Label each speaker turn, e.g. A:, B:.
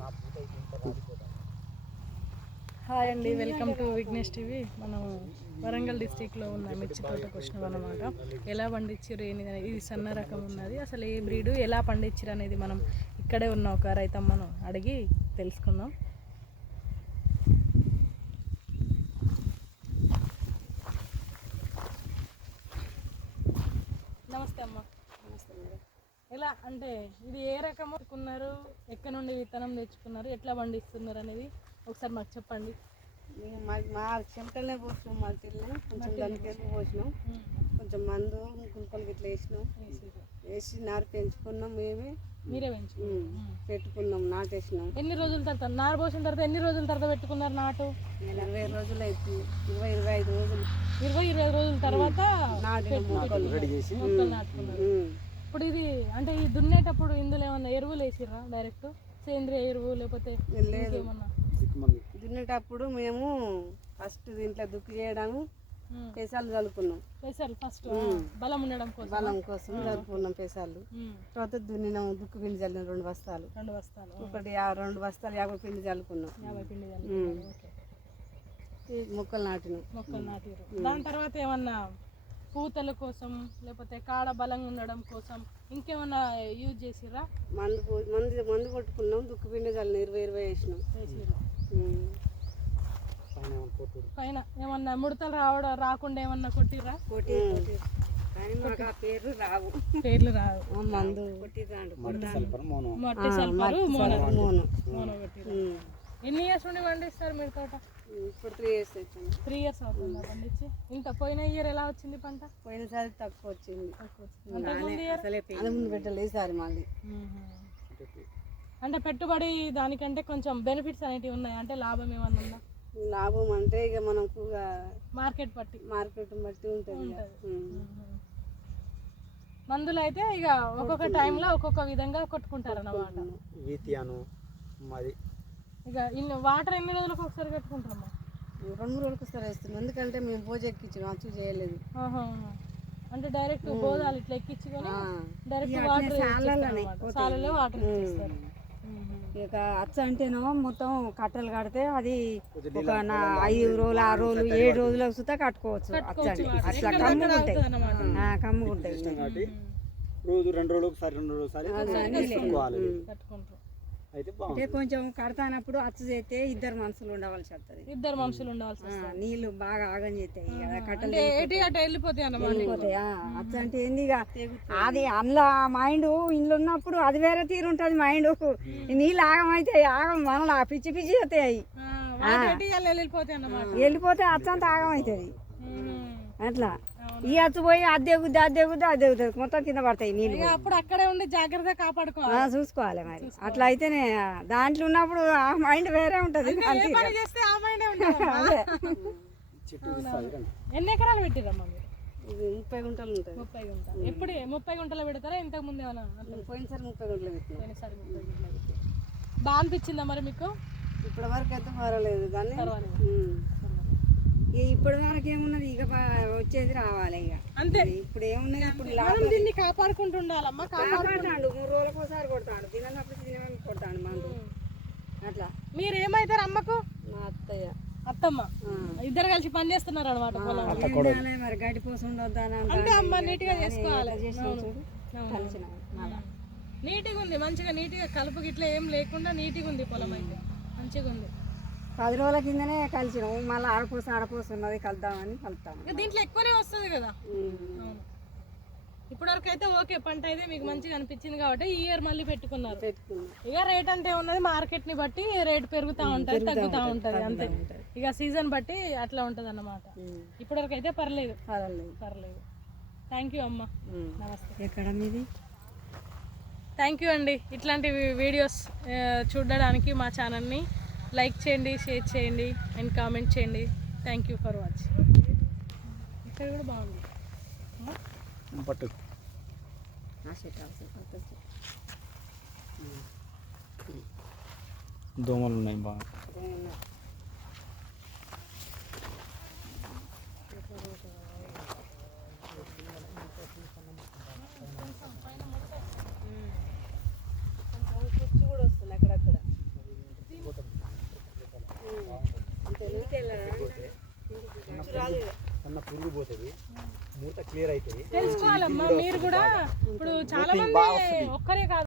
A: Hi అండి, welcome to Vignesh TV. మనం వరంగల్ డిస్టిక్లో ఉన్న మిర్చి తోటకు వచ్చినాం అన్నమాట. ఎలా పండించారు ఏంటి అనేది, ఇది సన్న రకం ఉన్నది, అసలు ఏ బ్రీడు ఎలా పండించారు అనేది మనం ఇక్కడే ఉన్న ఒక రైతమ్మను అడిగి తెలుసుకుందాం. నమస్తే అమ్మ.
B: నమస్తే మేడం.
A: ఎలా అంటే ఇది ఏ రకం కొన్నారు, ఎక్కడ నుండి విత్తనం తెచ్చుకున్నారు, ఎట్లా పండిస్తున్నారు అనేది ఒకసారి మాకు చెప్పండి.
B: మా చెమటలనే పోసినాం, మట్టిల్ని కొంచెం దానికి పోసినాం, కొంచెం మందు గుంపలకి ఇట్లా వేసి నారు పెంచుకున్నాం.
A: మీరే
B: పెట్టుకున్నాం, నాటేసినాం.
A: ఎన్ని రోజుల తర్వాత నారు పోసిన తర్వాత ఎన్ని రోజుల తర్వాత పెట్టుకున్నారు నాటు?
B: 20 రోజులు అవుతుంది, 25 రోజులు.
A: 20 రోజుల తర్వాత
B: మొక్కలు
A: నాటుకున్నారు. ఇప్పుడు ఇది అంటే ఈ దున్నేటప్పుడు ఇందులో ఏమన్నా ఎరువులు వేసిర్రా? డైరెక్ట్ సేంద్రియ ఎరువు లేకపోతే ఏమన్నా?
B: దున్నేటప్పుడు మేము ఫస్ట్ దీంట్లో దుక్కి చేయడం పెసాలు చల్లుకున్నాం.
A: పెసాలు ఫస్ట్ బలం ఉండడం కోసం,
B: బలం కోసం చల్లుకున్నాం పెసాలు. తర్వాత దున్నినాం, దుక్కు పిండి చల్లినాం 2 బస్తాలు. ఒకటి 2 బస్తాలు 50 పిండి చల్లుకున్నాం. మొక్కలు నాటిరు.
A: దాని తర్వాత ఏమన్నా పూతల కోసం లేకపోతే కాడ బలంగా ఉండడం కోసం ఇంకేమన్నా యూజ్ చేసిర్రా?
B: మందు కొట్టుకున్నాం, దుక్కు పిండి చల్లిన 20 వేసినాం.
A: పైన ఏమన్నా ముడతలు రాకుండా ఏమన్నా కొట్టిర్రా?
B: కానీ మాకు ఆ పేర్లు రావు.
A: మందు ఎన్ని ఇయర్స్ నుండి పండిస్తారు మీరు తోట?
B: ఇప్పుడు 3 years వచ్చింది.
A: 3 years అవుతుందా పండించి? ఇంత పోయిన ఇయర్ ఎలా వచ్చింది పంట?
B: పోయినసారి తక్కువ వచ్చింది.
A: ముందు
B: పెట్టలేదు ఈసారి మళ్ళీ.
A: అంటే పెట్టుబడి దానికంటే కొంచెం బెనిఫిట్స్ అనేటివి ఉన్నాయి, అంటే లాభం ఏమన్నా ఉందా?
B: లాభం అంటే ఇక మనకు
A: మార్కెట్ బట్టి
B: ఉంటుంది.
A: మందులు అయితే ఇక ఒక్కొక్క టైంలో ఒక్కొక్క విధంగా కొట్టుకుంటారు అన్నమాట. ఇక ఇన్ని వాటర్ ఎన్ని రోజులకు ఒకసారి కట్టుకుంటారమ్మా?
B: 2-3 రోజులకు ఒకసారి వేస్తున్నాం, ఎందుకంటే మేము బోజ ఎక్కించాం, అచ్చు చేయలేదు.
A: అంటే డైరెక్ట్ బోధాలు ఇట్లా ఎక్కించుకొని డైరెక్ట్ వాటర్ సాలలో వాటర్ ఇస్తారు.
B: ఇక అచ్చ అంటేనో మొత్తం కట్టలు కడితే అది ఒక 5 రోజులు 6 రోజులు 7 రోజులకు సుతా కట్టుకోవచ్చు. అట్లా కమ్ముకుంటాయి.
C: రోజు 2 రోజులు ఒకసారి
A: కట్టుకుంటారు.
B: అంటే కొంచెం కడతానప్పుడు అచ్చు చేస్తే 2 మనుషులు ఉండవలసి వస్తుంది.
A: 2 మనుషులు ఉండవలసి వస్తుంది.
B: నీళ్లు బాగా ఆగం చేస్తాయి కదా, కట్టలు
A: వెళ్ళిపోతాయి
B: అచ్చు అంటే ఏంది ఇక అది అందులో మైండ్ ఇంట్లో ఉన్నప్పుడు అది వేరే తీరు ఉంటుంది. మైండ్ నీళ్ళు ఆగమైతే ఆగం మనలో పిచ్చి పిచ్చి అవుతాయి. వెళ్ళిపోతే అచ్చు అంతా ఆగమవుతుంది. అట్లా ఈ అచ్చు పోయి అద్దె గుద్ది మొత్తం కింద పడతాయి నీళ్ళు.
A: అప్పుడు అక్కడే ఉండి జాగ్రత్తగా కాపాడుకోవాలి,
B: చూసుకోవాలి. మరి అట్లా అయితేనే దాంట్లో ఉన్నప్పుడు ఆ మైండ్ వేరే ఉంటది.
A: ఎన్ని ఎకరాలు పెట్టిరమ్మా మీరు?
B: 30 గుంటలు ఉంటాయి.
A: 30 గుంటలు. ఎప్పుడు 30 గుంటలు పెడతారా? ఇంతకు ముందు ఏమన్నా?
B: పోయినసారి 30 గుంటలు
A: పెట్టి బాగా అనిపించిందా మరి మీకు?
B: ఇప్పటి వరకు అయితే పర్వాలేదు, కానీ ఇప్పటి వరకు ఏమున్నది, ఇక వచ్చేది రావాలి. ఇక
A: అంతే.
B: ఇప్పుడు ఏమున్నది, ఇప్పుడు
A: దీన్ని కాపాడుకుంటూ ఉండాలమ్మా.
B: కాపాడుతాడు, 3 రోజులకు ఒకసారి కొడతాడు, తినప్పుడు కొడతాడు మందు. అట్లా.
A: మీరు ఏమైతారు అమ్మకు?
B: మా అత్తయ్య
A: అత్తమ్మ ఇద్దరు కలిసి పని చేస్తున్నారు అనమాట.
B: మరి గడ్డి పోసి ఉండొద్దాని
A: అంటే అమ్మ నీట్ గా చేసుకోవాలి. నీట్గా ఉంది, మంచిగా నీట్గా కలుపు గిట్లా ఏం లేకుండా నీట్గా ఉంది పొలం అయితే, మంచిగా ఉంది.
B: 10 రోజుల కిందనే కలిసినాం, మళ్ళీ ఆడపోస్తున్నది కలుద్దామని కలుపుతాం.
A: దీంట్లో ఎక్కువనే వస్తుంది కదా. ఇప్పటి వరకు అయితే ఓకే, పంట అయితే మీకు మంచిగా అనిపించింది కాబట్టి ఈ ఇయర్ మళ్ళీ పెట్టుకున్నారు. ఇక రేట్ అంటే ఉన్నది మార్కెట్ ని బట్టి రేట్ పెరుగుతూ ఉంటది, తగ్గుతూ ఉంటది, అంతే. ఇక సీజన్ బట్టి అట్లా ఉంటది అన్నమాట. ఇప్పటి వరకు అయితే పర్లేదు. థ్యాంక్ యూ అమ్మ. నమస్తే.
B: ఎక్కడ మీది?
A: థ్యాంక్ యూ అండి. ఇట్లాంటి వీడియోస్ చూడడానికి మా ఛానల్ని లైక్ చేయండి, షేర్ చేయండి అండ్ కామెంట్ చేయండి. Thank you for watching. ఇక్కడ కూడా బాగుంది.
C: దోమలు ఉన్నాయి బాగా.
B: కుర్చీ కూడా వస్తుంది అక్కడక్కడ.
C: అన్న పురుగు పోతుంది మూత క్లియర్ అవుతుంది
A: తెలుసుకోవాలమ్మా మీరు కూడా. ఇప్పుడు చాలా మంది ఒక్కరే కాదు